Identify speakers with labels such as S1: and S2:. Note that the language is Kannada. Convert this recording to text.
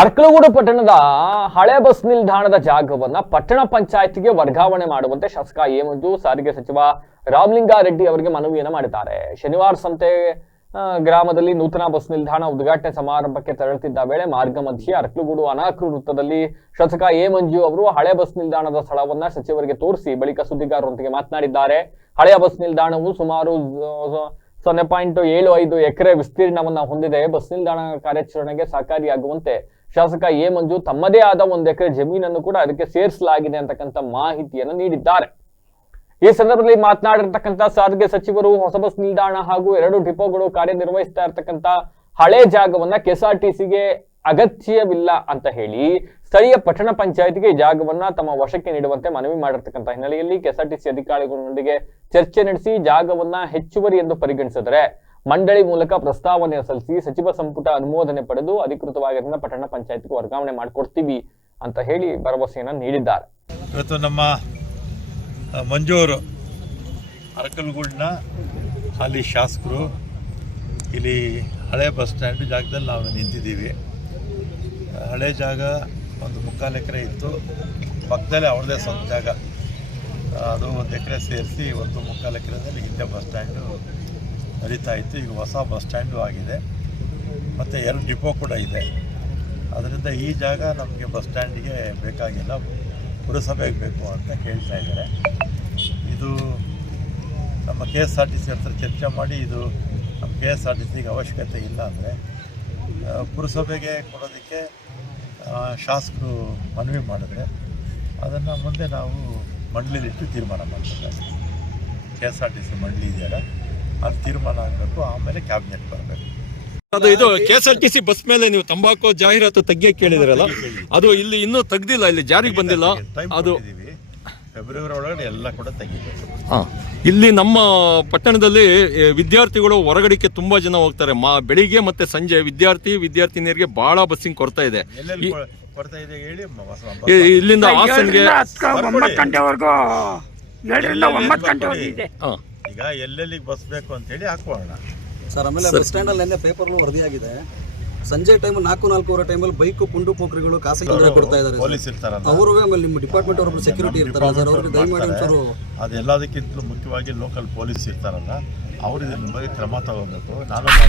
S1: ಅರ್ಕಲಗೂಡು ಪಟ್ಟಣದ ಹಳೆ ಬಸ್ ನಿಲ್ದಾಣದ ಜಾಗವನ್ನ ಪಟ್ಟಣ ಪಂಚಾಯತ್ಗೆ ವರ್ಗಾವಣೆ ಮಾಡುವಂತೆ ಶಾಸಕ ಹೇಮಂತು ಸಾರಿಗೆ ಸಚಿವ ರಾಮಲಿಂಗಾರೆಡ್ಡಿ ಅವರಿಗೆ ಮನವಿಯನ್ನು ಮಾಡಿದ್ದಾರೆ. ಶನಿವಾರ ಸಂತೆ ಗ್ರಾಮದಲ್ಲಿ ನೂತನ ಬಸ್ ನಿಲ್ದಾಣ ಉದ್ಘಾಟನೆ ಸಮಾರಂಭಕ್ಕೆ ತೆರಳುತ್ತಿದ್ದ ವೇಳೆ ಮಾರ್ಗ ಮಧ್ಯೆ ಅರ್ಕಲಗೂಡು ಅನಾಕೃ ವೃತ್ತದಲ್ಲಿ ಶಾಸಕ ಎ ಮಂಜು ಅವರು ಹಳೆ ಬಸ್ ನಿಲ್ದಾಣದ ಸ್ಥಳವನ್ನ ಸಚಿವರಿಗೆ ತೋರಿಸಿ ಬಳಿಕ ಸುದ್ದಿಗಾರರೊಂದಿಗೆ ಮಾತನಾಡಿದ್ದಾರೆ. ಹಳೆಯ ಬಸ್ ನಿಲ್ದಾಣವು ಸುಮಾರು ಸೊನ್ನೆ ಪಾಯಿಂಟ್ ಏಳು ಐದು ಎಕರೆ ವಿಸ್ತೀರ್ಣವನ್ನ ಹೊಂದಿದೆ. ಬಸ್ ನಿಲ್ದಾಣ ಕಾರ್ಯಾಚರಣೆಗೆ ಸಹಕಾರಿಯಾಗುವಂತೆ ಶಾಸಕ ಎ ಮಂಜು ತಮ್ಮದೇ ಆದ ಒಂದು ಎಕರೆ ಜಮೀನನ್ನು ಕೂಡ ಅದಕ್ಕೆ ಸೇರಿಸಲಾಗಿದೆ ಅಂತಕ್ಕಂಥ ಮಾಹಿತಿಯನ್ನು ನೀಡಿದ್ದಾರೆ. ಈ ಸಂದರ್ಭದಲ್ಲಿ ಮಾತನಾಡಿರ್ತಕ್ಕಂಥ ಸಾರಿಗೆ ಸಚಿವರು ಹೊಸ ಬಸ್ ನಿಲ್ದಾಣ ಹಾಗೂ ಎರಡು ಡಿಪೋಗಳು ಕಾರ್ಯನಿರ್ವಹಿಸ್ತಾ ಇರತಕ್ಕಂತ ಹಳೆ ಜಾಗವನ್ನ ಕೆಎಸ್ಆರ್ಟಿಸಿಗೆ ಅಗತ್ಯವಿಲ್ಲ ಅಂತ ಹೇಳಿ ಸ್ಥಳೀಯ ಪಟ್ಟಣ ಪಂಚಾಯತಿಗೆ ಈ ಜಾಗವನ್ನ ತಮ್ಮ ವಶಕ್ಕೆ ನೀಡುವಂತೆ ಮನವಿ ಮಾಡಿರ್ತಕ್ಕಂಥ ಹಿನ್ನೆಲೆಯಲ್ಲಿ ಕೆಎಸ್ಆರ್ಟಿಸಿ ಅಧಿಕಾರಿಗಳೊಂದಿಗೆ ಚರ್ಚೆ ನಡೆಸಿ ಜಾಗವನ್ನ ಹೆಚ್ಚುವರಿ ಎಂದು ಪರಿಗಣಿಸಿದರೆ ಮಂಡಳಿ ಮೂಲಕ ಪ್ರಸ್ತಾವನೆ ಸಲ್ಲಿಸಿ ಸಚಿವ ಸಂಪುಟ ಅನುಮೋದನೆ ಪಡೆದು ಅಧಿಕೃತವಾಗಿ ಅದನ್ನ ಪಟ್ಟಣ ಪಂಚಾಯತ್ಗೆ ವರ್ಗಾವಣೆ ಮಾಡಿಕೊಡ್ತೀವಿ ಅಂತ ಹೇಳಿ ಭರವಸೆಯನ್ನು ನೀಡಿದ್ದಾರೆ.
S2: ಇವತ್ತು ನಮ್ಮ ಮಂಜೂರು ಅರಕಲ್ಗೂಡ್ನ ಹಾಲಿ ಶಾಸಕರು, ಇಲ್ಲಿ ಹಳೆ ಬಸ್ ಸ್ಟ್ಯಾಂಡ್ ಜಾಗದಲ್ಲಿ ನಾವು ನಿಂತಿದ್ದೀವಿ. ಹಳೆ ಜಾಗ ಒಂದು ಮುಕ್ಕಾಲು ಎಕರೆ ಇತ್ತು. ಪಕ್ಕದಲ್ಲೇ ಅವ್ರದೇ ಸ್ವಂತ ಜಾಗ. ಅದು ಒಂದು ಎಕರೆ ಸೇರಿಸಿ ಒಂದು ಮುಕ್ಕಾಲು ಎಕರೆದಲ್ಲಿ ಹಿಂದೆ ಬಸ್ ಸ್ಟ್ಯಾಂಡು ನಡೀತಾ ಇತ್ತು. ಈಗ ಹೊಸ ಬಸ್ ಸ್ಟ್ಯಾಂಡು ಆಗಿದೆ. ಮತ್ತು ಎರಡು ಡಿಪೋ ಕೂಡ ಇದೆ. ಅದರಿಂದ ಈ ಜಾಗ ನಮಗೆ ಬಸ್ ಸ್ಟ್ಯಾಂಡಿಗೆ ಬೇಕಾಗಿಲ್ಲ. ಪುರಸಭೆಗೆ ಬೇಕು ಅಂತ ಕೇಳ್ತಾ ಇದ್ದಾರೆ. ಇದು ನಮ್ಮ K S R T C ಹತ್ರ ಚರ್ಚೆ ಮಾಡಿ ಇದು ನಮ್ಮ ಕೆ ಎಸ್ ಆರ್ ಟಿ ಸಿಗೆ ಅವಶ್ಯಕತೆ ಇಲ್ಲ ಅಂದರೆ ಪುರಸಭೆಗೆ ಕೊಡೋದಕ್ಕೆ ಶಾಸಕರು ಮನವಿ ಮಾಡಿದ್ರೆ ಅದನ್ನು ಮುಂದೆ ನಾವು ಮಂಡಳಿಲಿಟ್ಟು ತೀರ್ಮಾನ ಮಾಡ್ತೇವೆ K S R T C ಮಂಡಳಿ ಇದೆಯಲ್ಲ? ಅದು ತೀರ್ಮಾನ ಆಗಬೇಕು ಆಮೇಲೆ ಕ್ಯಾಬಿನೆಟ್ ಬರಬೇಕು.
S3: ಅದು ಇದು K S R T C bus ಮೇಲೆ ನೀವು ತಂಬಾಕು ಜಾಹೀರಾತು ತೆಗಿಯ ಕೇಳಿದಿರಲ್ಲ? ಅದು ಇಲ್ಲಿ ಇನ್ನೂ ತೆಗ್ದಿಲ್ಲ ಇಲ್ಲಿ ಜಾರಿಗೆ ಬಂದಿಲ್ಲ. ಅದು
S2: ಫೆಬ್ರವರಿ ಒಳಗಡೆ ಎಲ್ಲ ಕೂಡ ತೆಗಿಬೇಕು
S3: ಹಾ. ಇಲ್ಲಿ ನಮ್ಮ ಪಟ್ಟಣದಲ್ಲಿ ವಿದ್ಯಾರ್ಥಿಗಳು ಹೊರಗಡೆಗೆ ತುಂಬಾ ಜನ ಹೋಗ್ತಾರೆ. ಮಾ ಬೆಳಿಗ್ಗೆ ಮತ್ತೆ ಸಂಜೆ ವಿದ್ಯಾರ್ಥಿ ವಿದ್ಯಾರ್ಥಿನಿಯರಿಗೆ ಬಹಳ ಬಸ್ಸಿಂಗ್ ಕೊರ್ತಾ ಇದೆ. ಇಲ್ಲಿಂದ ಹಾಸನ್ಗೆ
S2: ಈಗ ಎಲ್ಲೆಲ್ಲಿಗೆ ಬಸ್ ಬೇಕು ಅಂತ ಹೇಳಿ ಹಾಕೋಣ
S4: ಸರ್ ಆಮೇಲೆ ಬಸ್ ಸ್ಟ್ಯಾಂಡ್ ಅಲ್ಲಿ ನಿನ್ನೆ ಪೇಪರ್ ವರದಿಯಾಗಿದೆ. ಸಂಜೆ ಟೈಮ್ ನಾಲ್ಕು ನಾಲ್ಕೂವರೆ ಟೈಮಲ್ಲಿ ಬೈಕ್ ಪುಂಡು ಪೋಖ್ರಿಗಳು ಖಾಸಗಿ ತೊಂದರೆ ಕೊಡ್ತಾ ಇದ್ದಾರೆ
S2: ಪೊಲೀಸ್ ಇರ್ತಾರಲ್ಲ.
S4: ಅವರು ಆಮೇಲೆ ನಿಮ್ಮ ಡಿಪಾರ್ಟ್ಮೆಂಟ್ ಅವರು ಸೆಕ್ಯೂರಿಟಿ ಇರ್ತಾರೆ ಸರ್ ಅವ್ರಿಗೆ ದಯಮಾಡಿ ಒಂಚೂರು
S2: ಅದೆಲ್ಲದಕ್ಕಿಂತಲೂ ಮುಖ್ಯವಾಗಿ ಲೋಕಲ್ ಪೊಲೀಸ್ ಇರ್ತಾರಲ್ಲ ಅವರು ಇದ್ರ ಬಗ್ಗೆ ಕ್ರಮ ತಗೋಬೇಕು. ನಾನು